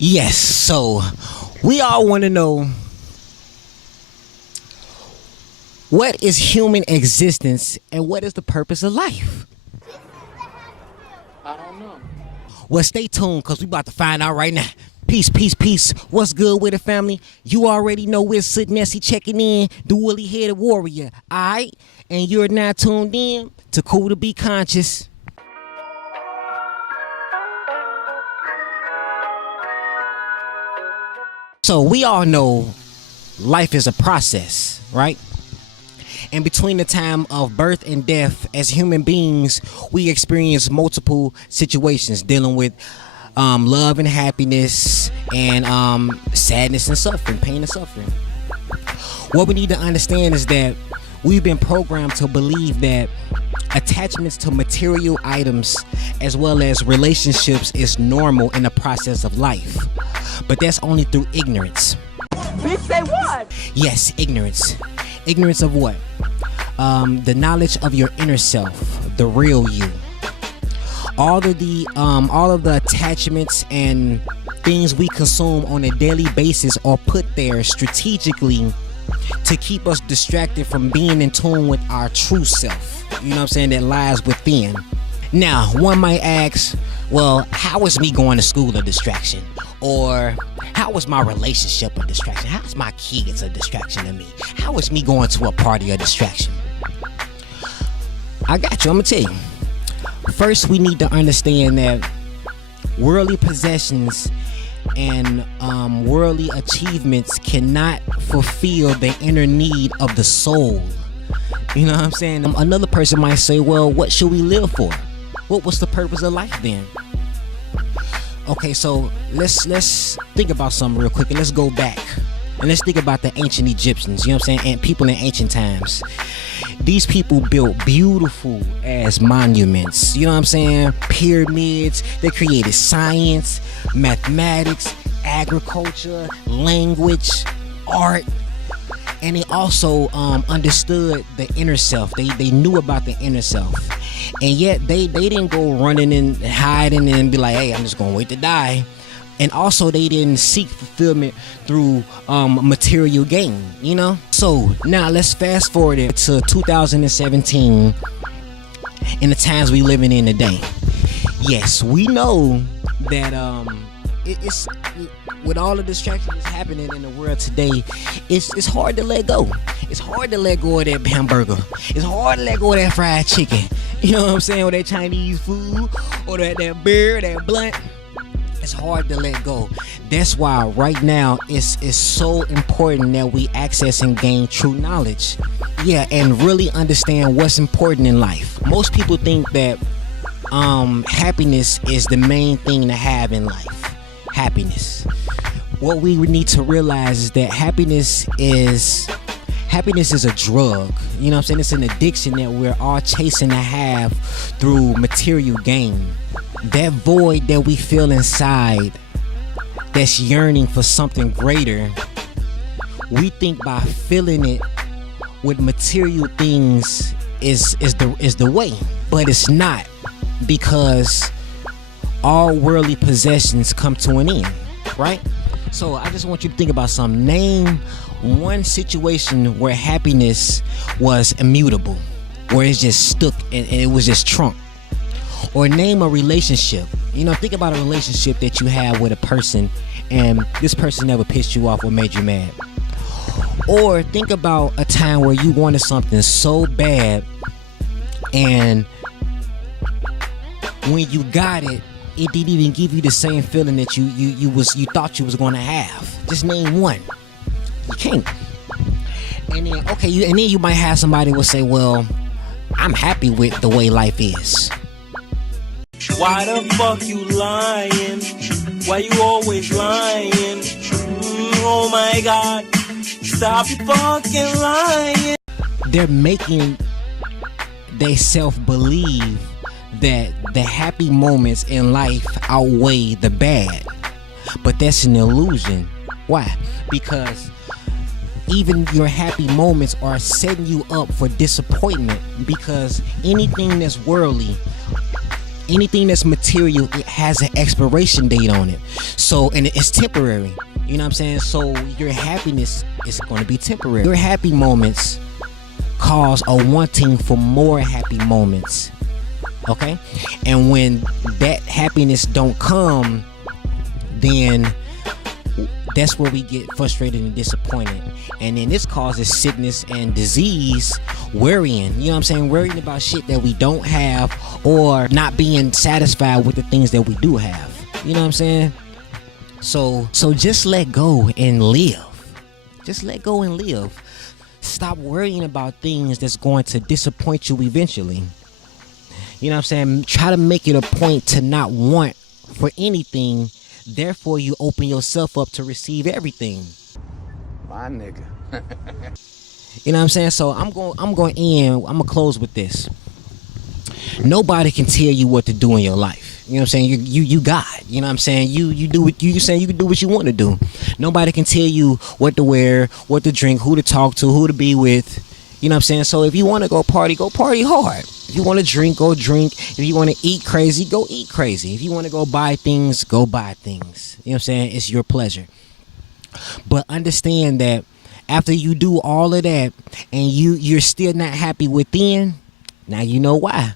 Yes, so we all want to know, what is human existence and what is the purpose of life? I don't know. Well, stay tuned because we about to find out right now. Peace, peace, peace. What's good with the family? You already know we're Sid Nessie checking in, the woolly headed warrior, alright? And you're now tuned in to Cool to Be Conscious. So we all know life is a process, right? And between the time of birth and death, as human beings, we experience multiple situations dealing with love and happiness and sadness and suffering, pain and suffering. What we need to understand is that we've been programmed to believe that attachments to material items as well as relationships is normal in the process of life. But that's only through ignorance. Bitch, say what? Yes, ignorance. Ignorance of what? The knowledge of your inner self, the real you. All of the attachments and things we consume on a daily basis are put there strategically to keep us distracted from being in tune with our true self. You know what I'm saying? That lies within. Now, one might ask, well, how is me going to school a distraction? Or how is my relationship a distraction? How is my kids a distraction to me? How is me going to a party a distraction? I got you, I'm gonna tell you. First, we need to understand that worldly possessions and worldly achievements cannot fulfill the inner need of the soul. You know what I'm saying? Another person might say, well, what should we live for? What's the purpose of life then? Okay, so let's think about something real quick and let's go back. And let's think about the ancient Egyptians, you know what I'm saying? And people in ancient times. These people built beautiful ass monuments, you know what I'm saying? Pyramids. They created science, mathematics, agriculture, language, art. And they also understood the inner self. They knew about the inner self. And yet they didn't go running and hiding and be like, hey, I'm just gonna wait to die. And also they didn't seek fulfillment through material gain, you know? So now let's fast forward it to 2017 in the times we living in today. Yes, we know that it's with all the distractions that's happening in the world today, it's hard to let go. It's hard to let go of that hamburger. It's hard to let go of that fried chicken. You know what I'm saying? Or that Chinese food, or that beer, that blunt. It's hard to let go. That's why right now it's so important that we access and gain true knowledge. Yeah, and really understand what's important in life. Most people think that happiness is the main thing to have in life. Happiness. What we need to realize is that happiness is a drug. You know what I'm saying? It's an addiction that we're all chasing to have through material gain. That void that we feel inside, that's yearning for something greater, we think by filling it with material things is the way. But it's not, because all worldly possessions come to an end, right? So I just want you to think about something. Name one situation where happiness was immutable, where it's just stuck and it was just trunk. Or name a relationship. You know, think about a relationship that you have with a person and this person never pissed you off or made you mad. Or think about a time where you wanted something so bad and when you got it, it didn't even give you the same feeling that you thought you was gonna have. Just name one. You can't. And then and then you might have somebody will say, well, I'm happy with the way life is. Why the fuck you lying? Why you always lying? Oh my God, stop your fucking lying. They're making they self believe that the happy moments in life outweigh the bad. But that's an illusion. Why? Because even your happy moments are setting you up for disappointment, because anything that's worldly anything that's material, it has an expiration date on it. So, and it's temporary. You know what I'm saying? So your happiness is going to be temporary. Your happy moments cause a wanting for more happy moments. Okay? And when that happiness don't come, then that's where we get frustrated and disappointed. And then this causes sickness and disease, worrying. You know what I'm saying? Worrying about shit that we don't have, or not being satisfied with the things that we do have. You know what I'm saying? So just let go and live. Just let go and live. Stop worrying about things that's going to disappoint you eventually. You know what I'm saying? Try to make it a point to not want for anything. Therefore, you open yourself up to receive everything. My nigga. You know what I'm saying? So I'm going to end. I'm going to close with this. Nobody can tell you what to do in your life. You know what I'm saying? You God. You know what I'm saying? You do what you saying. You can do what you want to do. Nobody can tell you what to wear, what to drink, who to talk to, who to be with. You know what I'm saying? So if you want to go party hard. If you want to drink, go drink. If you want to eat crazy, go eat crazy. If you want to go buy things, go buy things. You know what I'm saying? It's your pleasure. But understand that after you do all of that and you're still not happy within, now you know why.